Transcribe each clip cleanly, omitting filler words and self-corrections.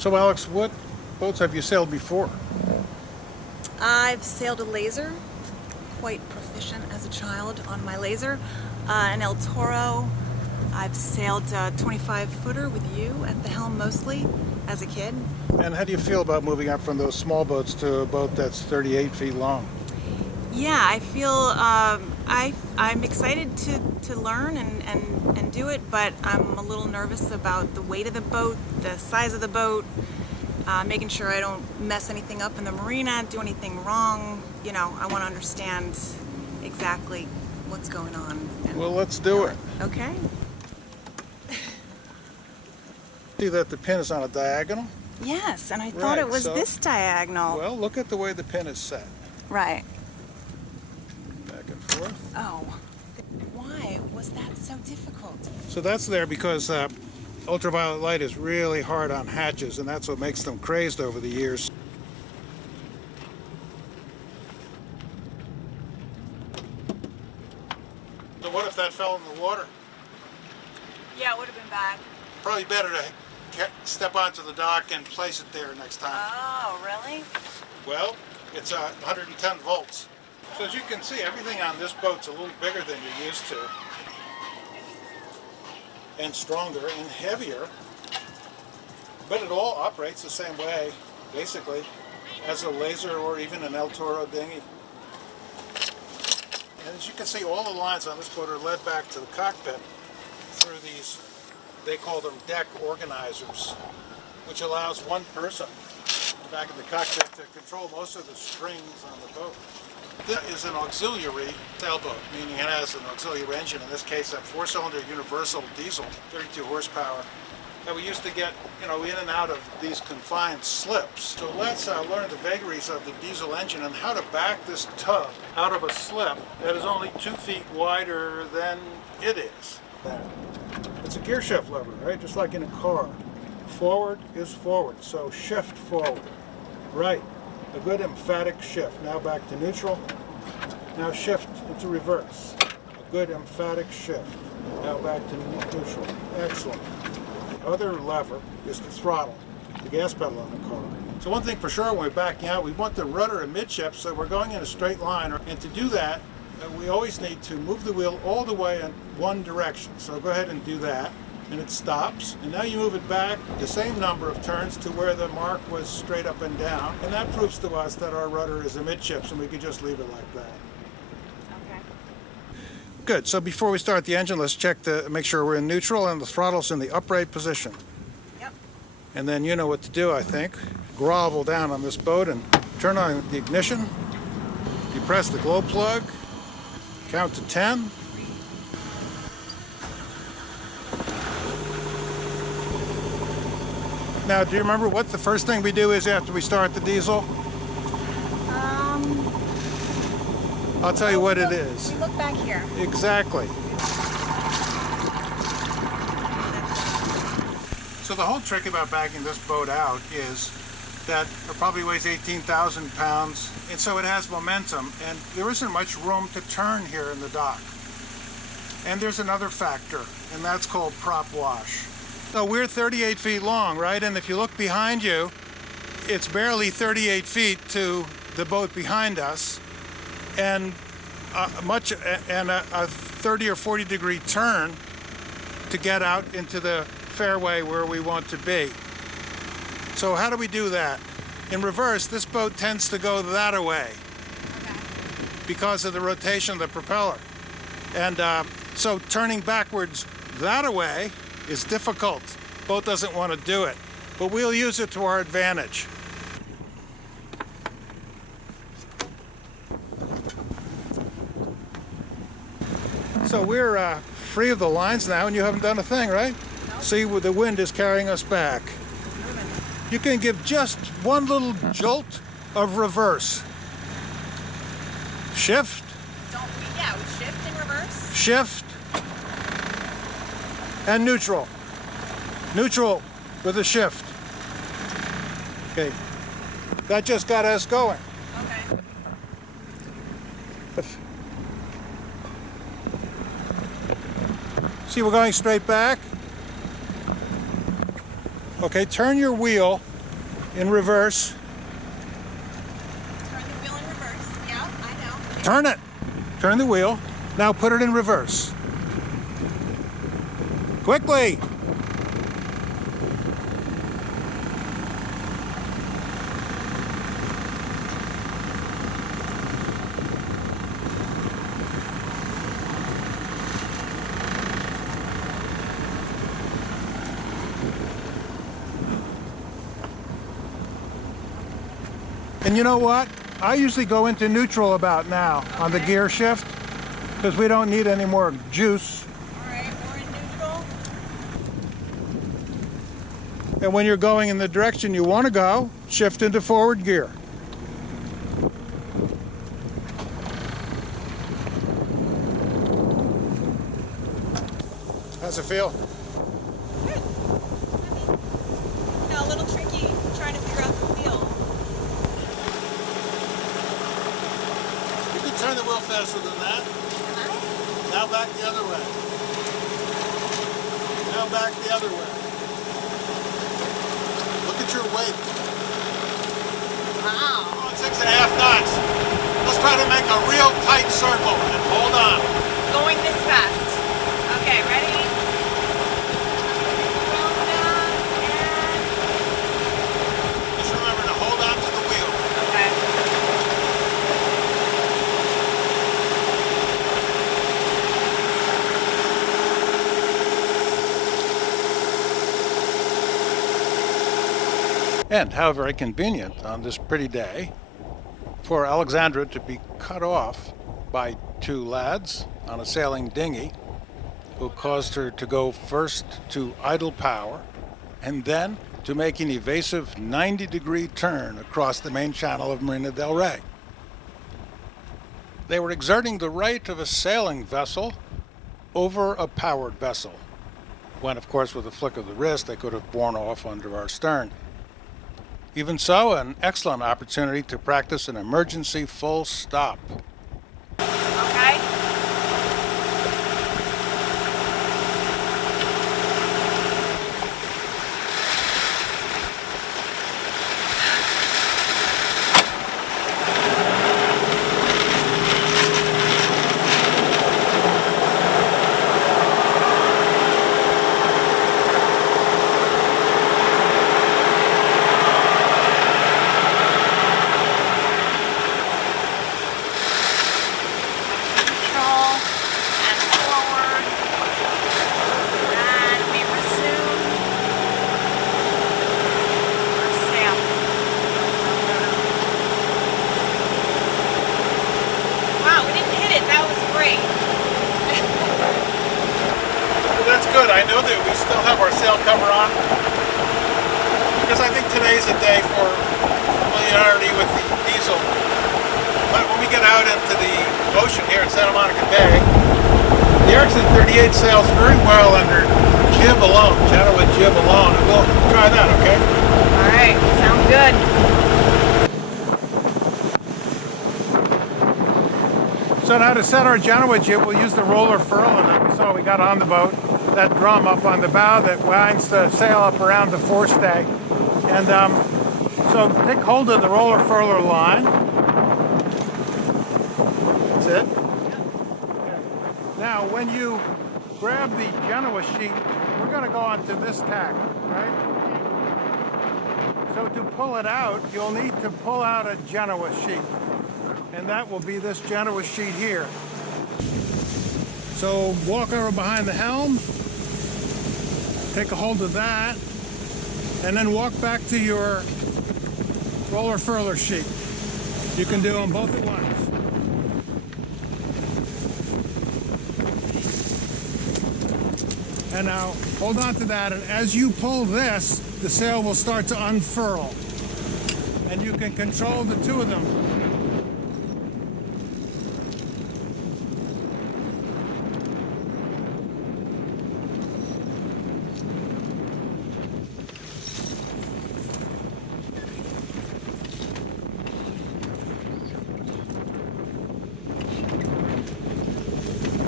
So Alex, what boats have you sailed before? I've sailed a laser, quite proficient as a child on my laser. An El Toro. I've sailed a 25-footer with you at the helm mostly as a kid. And how do you feel about moving up from those small boats to a boat that's 38 feet long? Yeah, I feel I'm excited to learn and do it, but I'm a little nervous about the weight of the boat, the size of the boat, making sure I don't mess anything up in the marina, do anything wrong. You know, I want to understand exactly what's going on. Well, let's do it. Okay. See that the pin is on a diagonal? Yes, and I thought it was this diagonal. Well, look at the way the pin is set. Right. Back and forth. Oh. Why was that so difficult? So that's there because ultraviolet light is really hard on hatches, and that's what makes them crazed over the years. So what if that fell in the water? Yeah, it would have been bad. Probably better to step onto the dock and place it there next time. Oh, really? Well, it's 110 volts. So as you can see, everything on this boat's a little bigger than you're used to, and stronger and heavier, but it all operates the same way, basically, as a laser or even an El Toro dinghy. And as you can see, all the lines on this boat are led back to the cockpit through these, they call them deck organizers, which allows one person back in the cockpit to control most of the strings on the boat. This is an auxiliary sailboat, meaning it has an auxiliary engine, in this case a 4-cylinder universal diesel, 32 horsepower, that we used to get, in and out of these confined slips. So let's learn the vagaries of the diesel engine and how to back this tub out of a slip that is only 2 feet wider than it is. It's a gear shift lever, right? Just like in a car. Forward is forward, so shift forward. Right, a good emphatic shift. Now back to neutral. Now shift into reverse. A good emphatic shift. Now back to neutral. Excellent. The other lever is the throttle, the gas pedal on the car. So one thing for sure when we're backing out, we want the rudder amidship, so we're going in a straight line. And to do that, we always need to move the wheel all the way in one direction. So go ahead and do that, and it stops. And now you move it back the same number of turns to where the mark was straight up and down. And that proves to us that our rudder is amidships, and we could just leave it like that. Okay. Good. So before we start the engine, let's check to make sure we're in neutral and the throttle's in the upright position. Yep. And then you know what to do, I think. Grovel down on this boat and turn on the ignition. You press the glow plug. Count to 10. Now, do you remember what the first thing we do is after we start the diesel? I'll tell you what it is. We look back here. Exactly. So the whole trick about backing this boat out is that it probably weighs 18,000 pounds, and so it has momentum, and there isn't much room to turn here in the dock. And there's another factor, and that's called prop wash. So we're 38 feet long, right? And if you look behind you, it's barely 38 feet to the boat behind us, and a 30 or 40 degree turn to get out into the fairway where we want to be. So how do we do that? In reverse, this boat tends to go that way because of the rotation of the propeller. And so turning backwards that way is difficult. Boat doesn't want to do it, but we'll use it to our advantage. So we're free of the lines now, and you haven't done a thing, right? Nope. See, the wind is carrying us back. You can give just one little jolt of reverse. Shift. Yeah, we shift in reverse. Shift. And neutral. Neutral with a shift. Okay. That just got us going. Okay. See, we're going straight back. Okay, turn your wheel in reverse. Turn the wheel in reverse. Yeah, I know. Turn it. Turn the wheel. Now put it in reverse. Quickly. And you know what? I usually go into neutral about now on the gear shift because we don't need any more juice. All right, we're in neutral. And when you're going in the direction you want to go, shift into forward gear. How's it feel? Good. Yeah, a little tricky trying to figure out the wheel. You can turn the wheel faster than that. Now back the other way. Now back the other way. Look at your wake. Wow. Oh, 6.5 knots. Let's try to make a real tight circle and hold on. Going this fast. Okay, ready? Just remember to hold on to the wheel. Okay. And how very convenient on this pretty day for Alexandra to be cut off by two lads on a sailing dinghy who caused her to go first to idle power and then to make an evasive 90-degree turn across the main channel of Marina del Rey. They were exerting the right of a sailing vessel over a powered vessel, when, of course, with a flick of the wrist, they could have borne off under our stern. Even so, an excellent opportunity to practice an emergency full stop. Okay. Good. I know that we still have our sail cover on because I think today's a day for familiarity with the diesel. But when we get out into the ocean here in Santa Monica Bay, the Ericson 38 sails very well under jib alone, genoa jib alone, and we'll try that, okay? All right, sounds good. So now to set our genoa jib, we'll use the roller furling that we saw we got on the boat. That drum up on the bow that winds the sail up around the forestay. And so take hold of the roller furler line. That's it. Okay. Now when you grab the genoa sheet, we're going to go onto this tack, right? So to pull it out, you'll need to pull out a genoa sheet. And that will be this genoa sheet here. So walk over behind the helm, take a hold of that, and then walk back to your roller furler sheet. You can do them both at once. And now hold on to that, and as you pull this, the sail will start to unfurl. And you can control the two of them.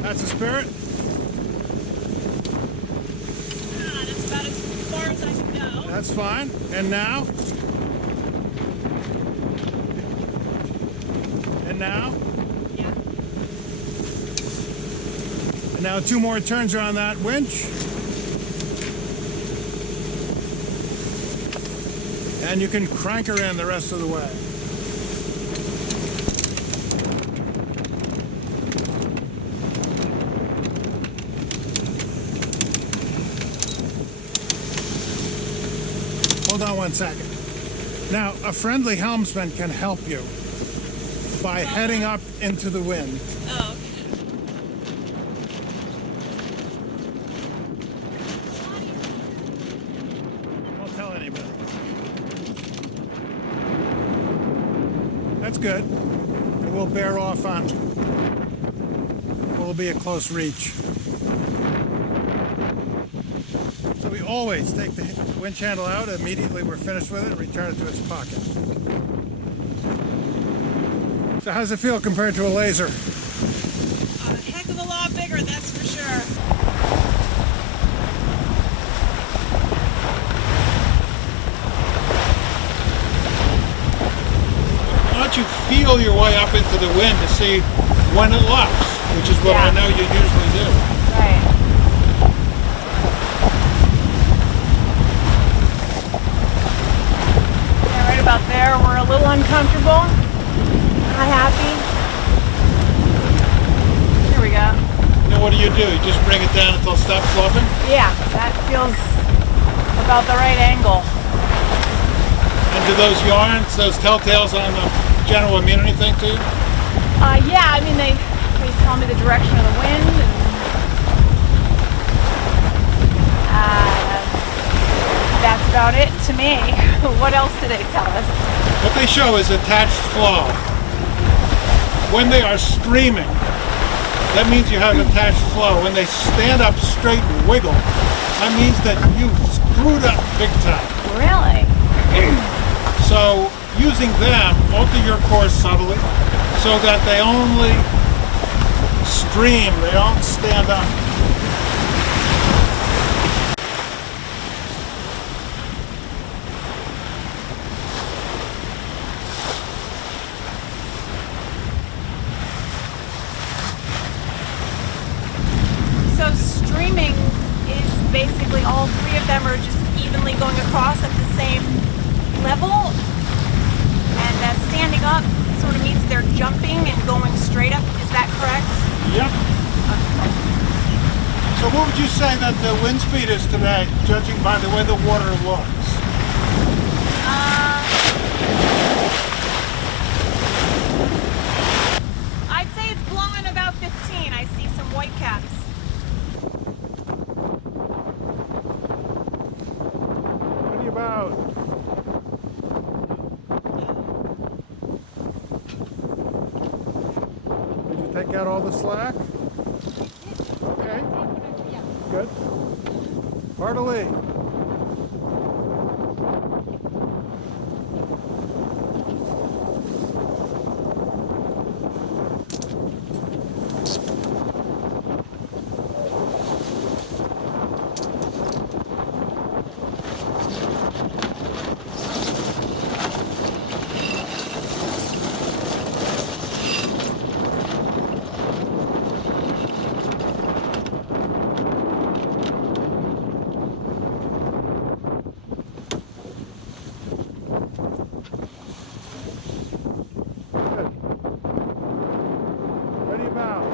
That's the spirit. That's about as far as I can go. That's fine. And now? turn now. Yeah. And now 2 more turns are on that winch. And you can crank her in the rest of the way. Hold on 1 second. Now, a friendly helmsman can help you by heading up into the wind. Oh, okay. Don't tell anybody. That's good. It will bear off on. Will be a close reach. So we always take the winch handle out immediately we're finished with it and return it to its pocket. So how does it feel compared to a laser? A heck of a lot bigger, that's for sure. Why don't you feel your way up into the wind to see when it locks, which is what I know you usually do. Right. Yeah, right about there. We're a little uncomfortable. Not happy. Here we go. Now what do? You just bring it down until it stops fluffing? Yeah, that feels about the right angle. And do those yarns, those telltales on the genoa mean anything to you? Yeah, I mean, they tell me the direction of the wind. And, that's about it to me. What else do they tell us? What they show is attached flow. When they are streaming, that means you have attached flow. When they stand up straight and wiggle, that means that you've screwed up big time. Really? So using them, alter your course subtly so that they only stream, they don't stand up. So streaming is basically all 3 of them are just evenly going across at the same level, and standing up sort of means they're jumping and going straight up. Is that correct? Yep. So what would you say that the wind speed is today, judging by the way the water looks? I'd say it's blowing about 15. I see some white caps. What are you about? Did you take out all the slack? Okay. Good. Heartily. Ready about?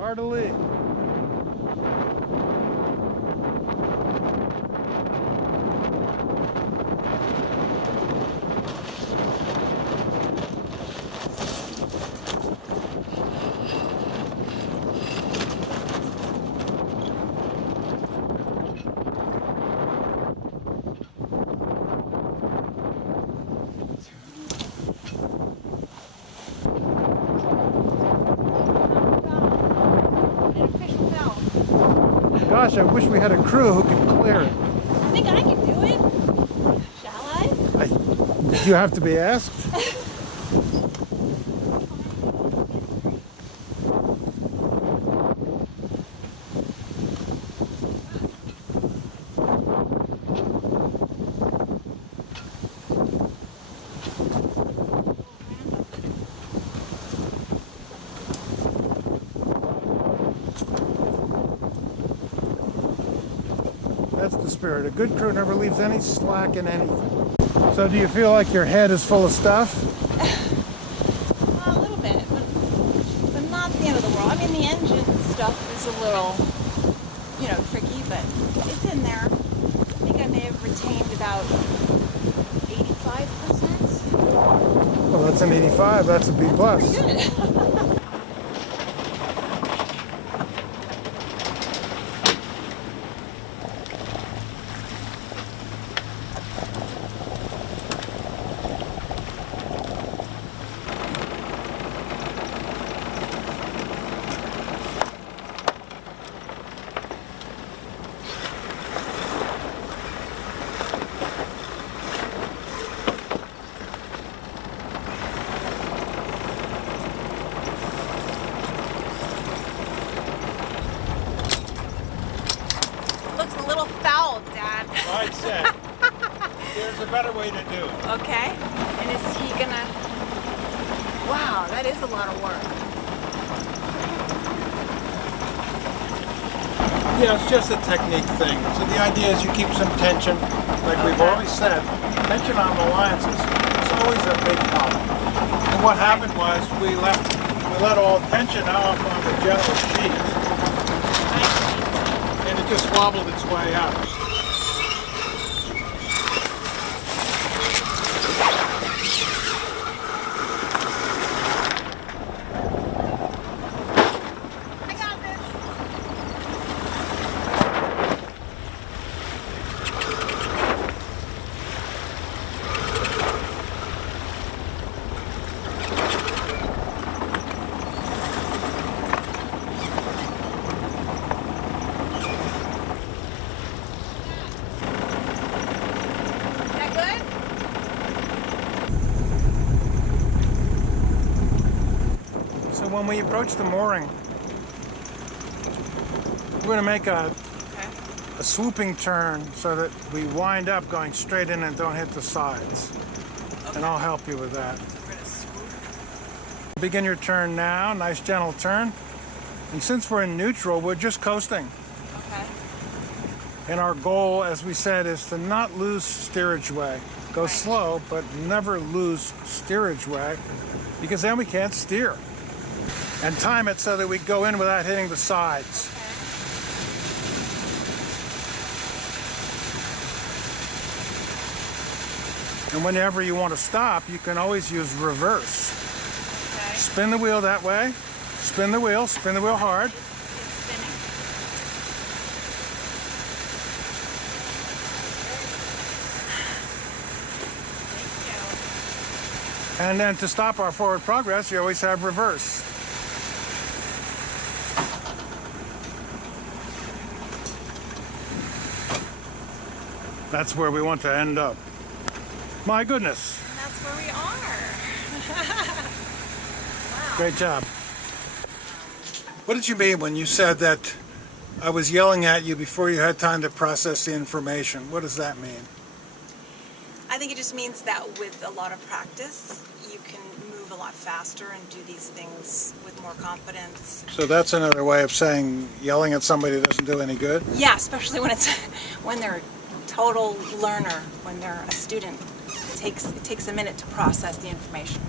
Heartily. Gosh, I wish we had a crew who could clear it. I think I can do it. Shall I? Did you have to be asked? That's the spirit. A good crew never leaves any slack in anything. So do you feel like your head is full of stuff? Well, a little bit, but not the end of the world. I mean, the engine stuff is a little, you know, tricky, but it's in there. I think I may have retained about 85%. Well, that's an 85. That's a B+. Pretty good. Looks a little foul, Dad. Like I said, there's a better way to do it. Okay. And is he gonna... Wow, that is a lot of work. Yeah, it's just a technique thing. So the idea is you keep some tension. Like we've always said, tension on the lines is always a big problem. And what happened was we let all tension off on the general sheet. And it just wobbled its way out. So when we approach the mooring, we're going to make a swooping turn so that we wind up going straight in and don't hit the sides. And I'll help you with that. We're gonna swoop. Begin your turn now, nice gentle turn. And since we're in neutral, we're just coasting. Okay. And our goal, as we said, is to not lose steerage way. Go slow, but never lose steerage way, because then we can't steer. And time it so that we go in without hitting the sides. And whenever you want to stop, you can always use reverse. Okay. Spin the wheel that way, spin the wheel hard. It's spinning. Thank you. And then to stop our forward progress, you always have reverse. That's where we want to end up. My goodness. And that's where we are. Wow. Great job. What did you mean when you said that I was yelling at you before you had time to process the information? What does that mean? I think it just means that with a lot of practice, you can move a lot faster and do these things with more confidence. So that's another way of saying yelling at somebody doesn't do any good? Yeah, especially when they're a total learner, when they're a student. It takes a minute to process the information.